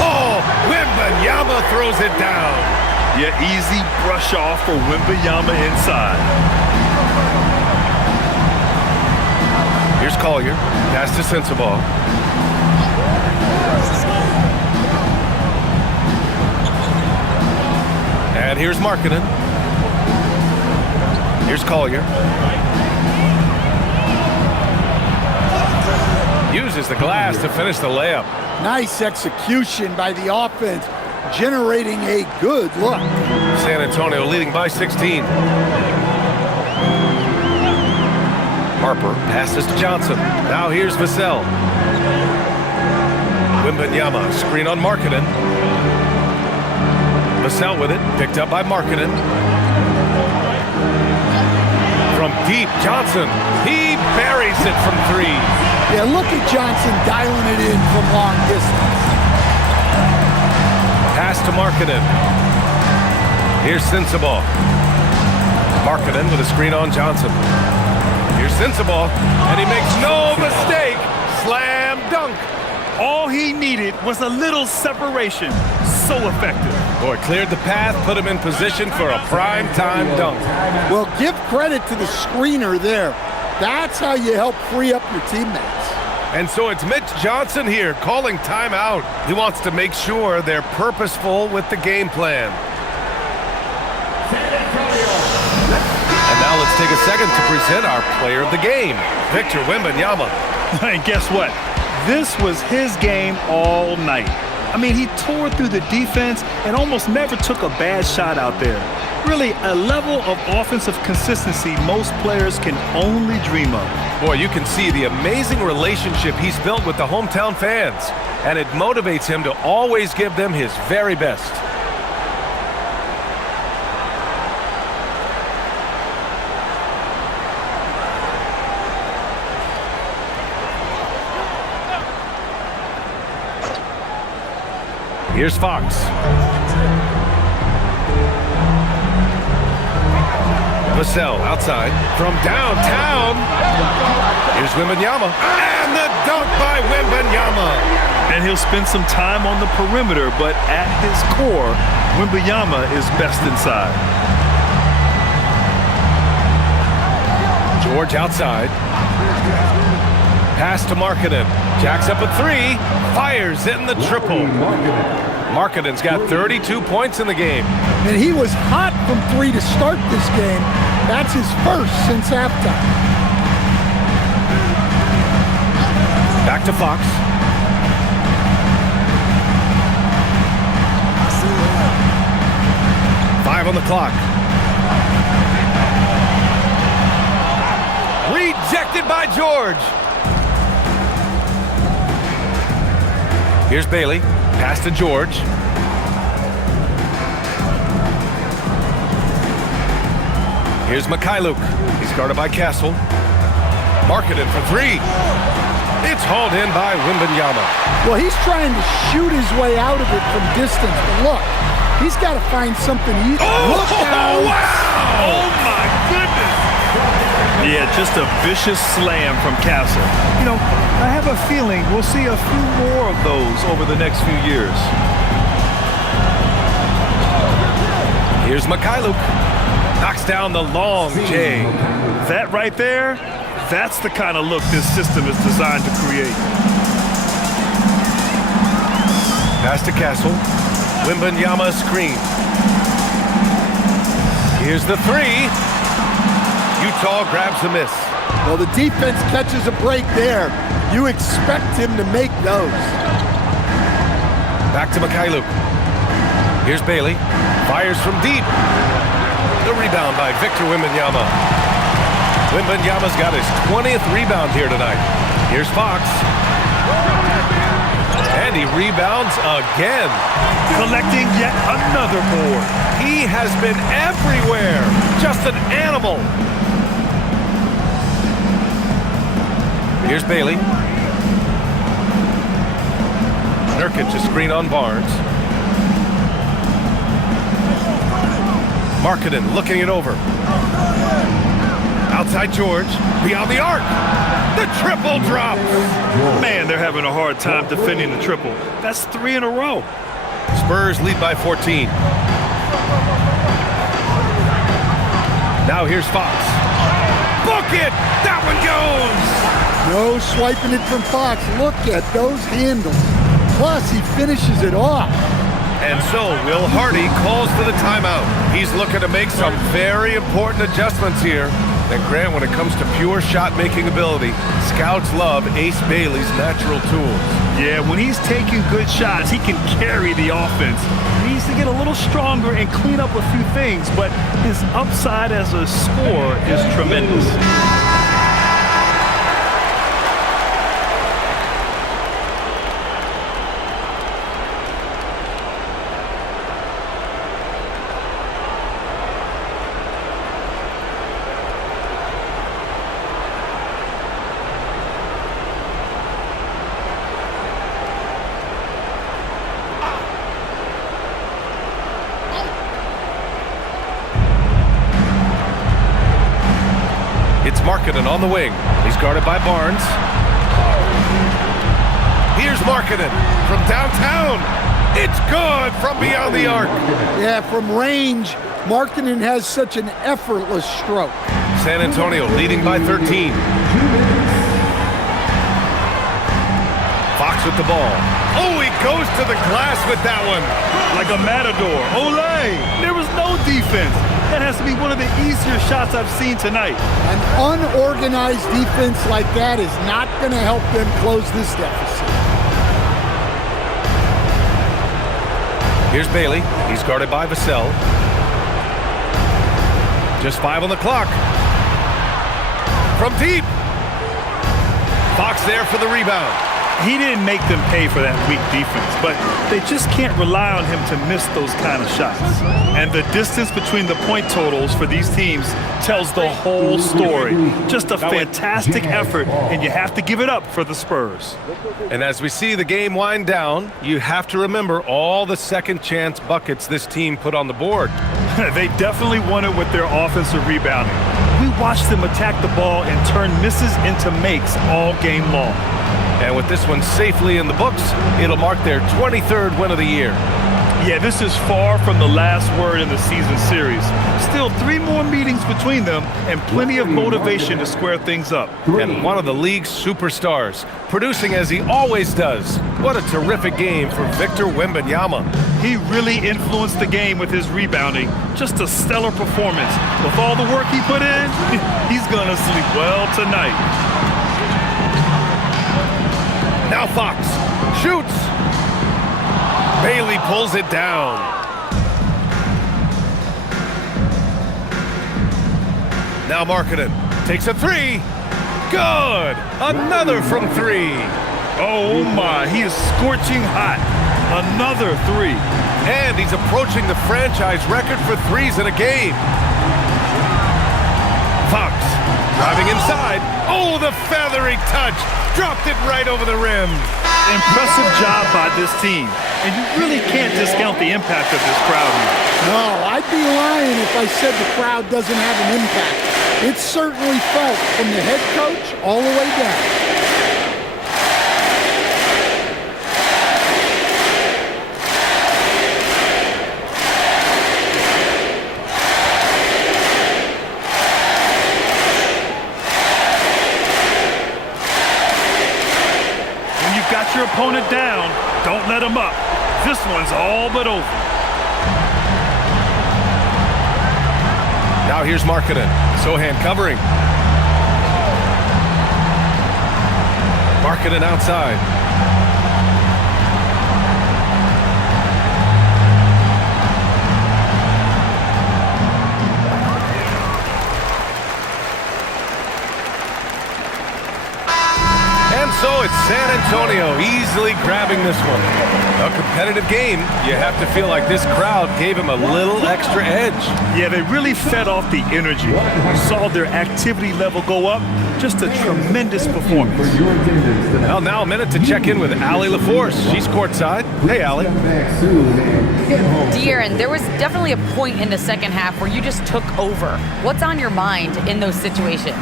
Oh, Wembanyama throws it down. Yeah, easy brush off for Wembanyama inside. Here's Collier. Pass to Sensabaugh. And here's Markkanen. Here's Collier. Uses the glass to finish the layup. Nice execution by the offense, generating a good look. San Antonio leading by 16. Harper passes to Johnson. Now here's Vassell. Wembanyama, screen on Markkanen. Vassell with it, picked up by Markkanen. From deep, Johnson. He buries it from 3. Yeah, look at Johnson dialing it in from long distance. Pass to Markkanen. Here's Sensabaugh. Markkanen with a screen on Johnson. Here's Sensabaugh, and he makes no mistake. Slam dunk. All he needed was a little separation. So effective. Boy, cleared the path, put him in position for a prime-time dunk. Well, give credit to the screener there. That's how you help free up your teammates. And so it's Mitch Johnson here calling timeout. He wants to make sure they're purposeful with the game plan. And now let's take a second to present our player of the game, Victor Wembanyama. And guess what? This was his game all night. I mean, he tore through the defense and almost never took a bad shot out there. Really, a level of offensive consistency most players can only dream of. Boy, you can see the amazing relationship he's built with the hometown fans, and it motivates him to always give them his very best. Here's Fox. Vassell outside from downtown. Here's Wembanyama. And the dunk by Wembanyama. And he'll spend some time on the perimeter, but at his core, Wembanyama is best inside. George outside. Pass to Markkanen. Jacks up a 3. Fires in the triple. Markkanen's got 32 points in the game. And he was hot from 3 to start this game. That's his first since halftime. Back to Fox. Five on the clock. Rejected by George. Here's Bailey. Pass to George. Here's Mikhailuk. He's guarded by Castle. Markkanen for 3. It's hauled in by Wembanyama. Well, he's trying to shoot his way out of it from distance, but look, he's got to find something. Look out! Wow! Oh, my goodness! Yeah, just a vicious slam from Castle. You know, I have a feeling we'll see a few more of those over the next few years. Here's Mikhailuk. Knocks down the long J. That right there, that's the kind of look this system is designed to create. Pass to Castle. Wembanyama screen. Here's the 3. Utah grabs the miss. Well, the defense catches a break there. You expect him to make those. Back to Mikhailuk. Here's Bailey. Fires from deep. The rebound by Victor Wembanyama. Wembanyama's got his 20th rebound here tonight. Here's Fox. And he rebounds again. Collecting yet another board. He has been everywhere. Just an animal. Here's Bailey. Nurkic to screen on Barnes. Markkanen looking it over. Outside George, beyond the arc. The triple drop. Man, they're having a hard time defending the triple. That's 3 in a row. Spurs lead by 14. Now here's Fox. Book it! That one goes! No swiping it from Fox. Look at those handles. Plus, he finishes it off. And so Will Hardy calls for the timeout. He's looking to make some very important adjustments here. And Grant, when it comes to pure shot-making ability, scouts love Ace Bailey's natural tools. Yeah, when he's taking good shots, he can carry the offense. He needs to get a little stronger and clean up a few things, but his upside as a scorer is tremendous. It's Markkanen on the wing. He's guarded by Barnes. Here's Markkanen from downtown. It's good from beyond the arc. Yeah, from range, Markkanen has such an effortless stroke. San Antonio leading by 13. Fox with the ball. Oh, he goes to the glass with that one. Like a matador. Olay! There was no defense. That has to be one of the easier shots I've seen tonight. An unorganized defense like that is not going to help them close this deficit. Here's Bailey. He's guarded by Vassell. Just 5 on the clock. From deep. Fox there for the rebound. He didn't make them pay for that weak defense, but they just can't rely on him to miss those kind of shots. And the distance between the point totals for these teams tells the whole story. Just a fantastic effort, and you have to give it up for the Spurs. And as we see the game wind down, you have to remember all the second chance buckets this team put on the board. They definitely won it with their offensive rebounding. We watched them attack the ball and turn misses into makes all game long. And with this one safely in the books, it'll mark their 23rd win of the year. Yeah, this is far from the last word in the season series. Still 3 more meetings between them and plenty of motivation to square things up. And one of the league's superstars, producing as he always does. What a terrific game for Victor Wembanyama. He really influenced the game with his rebounding. Just a stellar performance. With all the work he put in, he's gonna sleep well tonight. Now Fox shoots. Bailey pulls it down. Now Markkanen takes a 3. Good. Another from 3. Oh my, he is scorching hot. Another 3. And he's approaching the franchise record for 3s in a game. Fox driving inside. Oh, the feathery touch. Dropped it right over the rim. Impressive job by this team. And you really can't discount the impact of this crowd here. No, I'd be lying if I said the crowd doesn't have an impact. It's certainly felt from the head coach all the way down. Your opponent down, don't let him up. This one's all but over. Now here's Markkanen. Sohan covering. Markkanen outside. So it's San Antonio. He's easily grabbing this one. A competitive game, you have to feel like this crowd gave him a little extra edge. Yeah, they really fed off the energy. You saw their activity level go up. Just a tremendous performance. Well, now a minute to check in with Allie LaForce. She's courtside. Hey, Allie. De'Aaron, there was definitely a point in the second half where you just took over. What's on your mind in those situations?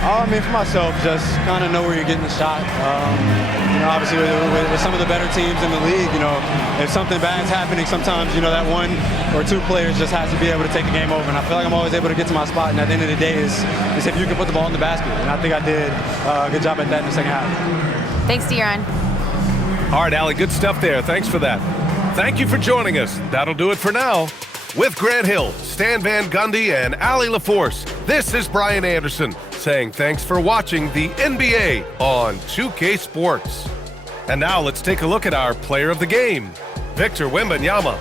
I mean, for myself, just kind of know where you're getting the shot. Obviously with some of the better teams in the league, if something bad's happening, sometimes, that one or two players just has to be able to take the game over. And I feel like I'm always able to get to my spot. And at the end of the day is if you can put the ball in the basket. And I think I did a good job at that in the second half. Thanks, De'Aaron. All right, Allie, good stuff there. Thanks for that. Thank you for joining us. That'll do it for now. With Grant Hill, Stan Van Gundy, and Allie LaForce, this is Brian Anderson saying thanks for watching the NBA on 2K Sports. And now let's take a look at our player of the game, Victor Wembanyama.